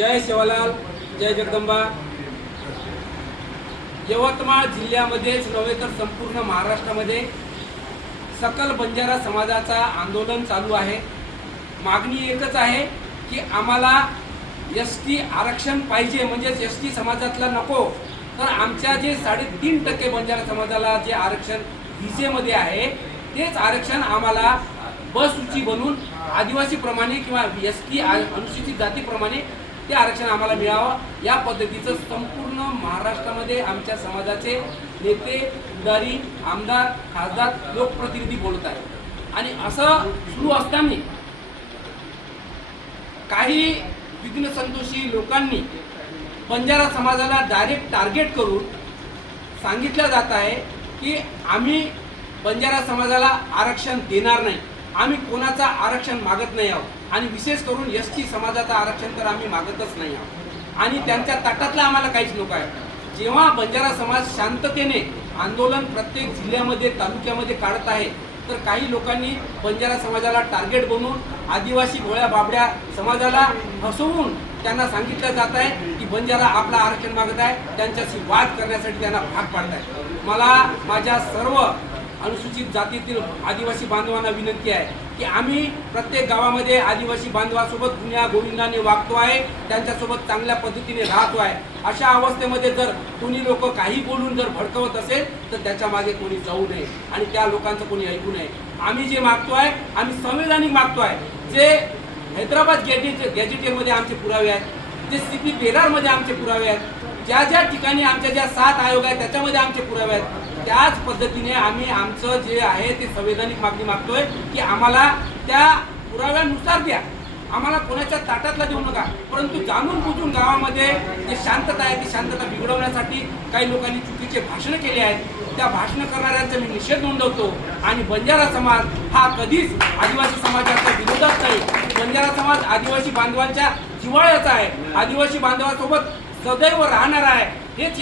जय शिवलाल जय जगदंबा. यवतमाळ जिल्ह्यामध्येच नव्हे तर संपूर्ण महाराष्ट्रामध्ये सकल बंजारा समाजाचा आंदोलन चालू आहे. मागणी एकच आहे की आम्हाला एस टी आरक्षण पाहिजे म्हणजेच एस टी समाजातला नको. तर आमच्या जे साडेतीन टक्के बंजारा समाजाला जे आरक्षण विजेमध्ये आहे तेच आरक्षण आम्हाला बस सूची बनवून आदिवासीप्रमाणे किंवा एस टी अनुसूचित जातीप्रमाणे ते आरक्षण आम्हाला मिळावं. या पद्धतीचं संपूर्ण महाराष्ट्रामध्ये आमच्या समाजाचे नेते उदारी आमदार खासदार लोकप्रतिनिधी बोलत आहेत. आणि असं सुरू असताना काही विघ्नसंतोषी लोकांनी बंजारा समाजाला डायरेक्ट टार्गेट करून सांगितलं जात आहे की आम्ही बंजारा समाजाला आरक्षण देणार नाही. आम्ही कोणाचं आरक्षण मागत नाही आहोत. आणि विशेष करून एस टी समाजाचं आरक्षण तर आम्ही मागतच नाही आहोत. आणि त्यांच्या ताटातलं आम्हाला काहीच नको आहे. जेव्हा बंजारा समाज शांततेने आंदोलन प्रत्येक जिल्ह्यामध्ये तालुक्यामध्ये काढत आहे तर काही लोकांनी बंजारा समाजाला टार्गेट बनवून आदिवासी गोळ्या बाबड्या समाजाला फसवून त्यांना सांगितलं जात आहे की बंजारा आपला आरक्षण मागत आहे त्यांच्याशी वाद करण्यासाठी त्यांना भाग पाडत आहे. मला माझ्या सर्व अनुसूचित जातीतील आदिवासी बांधवांना विनंती आहे की आम्ही प्रत्येक गावामध्ये आदिवासी बांधवासोबत गुन्ह्या गोविंदाने वागतो आहे त्यांच्यासोबत चांगल्या पद्धतीने राहतो आहे. अशा अवस्थेमध्ये जर कोणी लोक काही बोलून जर भडकवत असेल तर त्याच्यामागे कोणी जाऊ नये आणि त्या लोकांचं कोणी ऐकू नये. आम्ही जे मागतो आहे आम्ही संवैधानिक मागतो आहे. जे हैदराबाद गॅजेट गॅजेटियरमध्ये आमचे पुरावे आहेत जे सी पी बेरारमध्ये आमचे पुरावे आहेत ज्या ज्या ठिकाणी आमच्या ज्या सात आयोग आहेत त्याच्यामध्ये आमचे पुरावे आहेत. त्याच पद्धतीने आम्ही आमचं जे आहे ते संवैधानिक मागणी मागतोय की आम्हाला त्या पुराव्यानुसार द्या. आम्हाला कोणाच्या ताटातला देऊ नका. परंतु जाणून बुजून गावामध्ये जे शांतता आहे ती शांतता बिघडवण्यासाठी काही लोकांनी चुकीचे भाषणं केले आहेत. त्या भाषणं करणाऱ्यांचा मी निषेध नोंदवतो. आणि बंजारा समाज हा कधीच आदिवासी समाजाच्या विरोधात नाही. बंजारा समाज आदिवासी बांधवांच्या जिव्हाळ्याचा आहे. आदिवासी बांधवासोबत सदैव राहणार आहे. हेच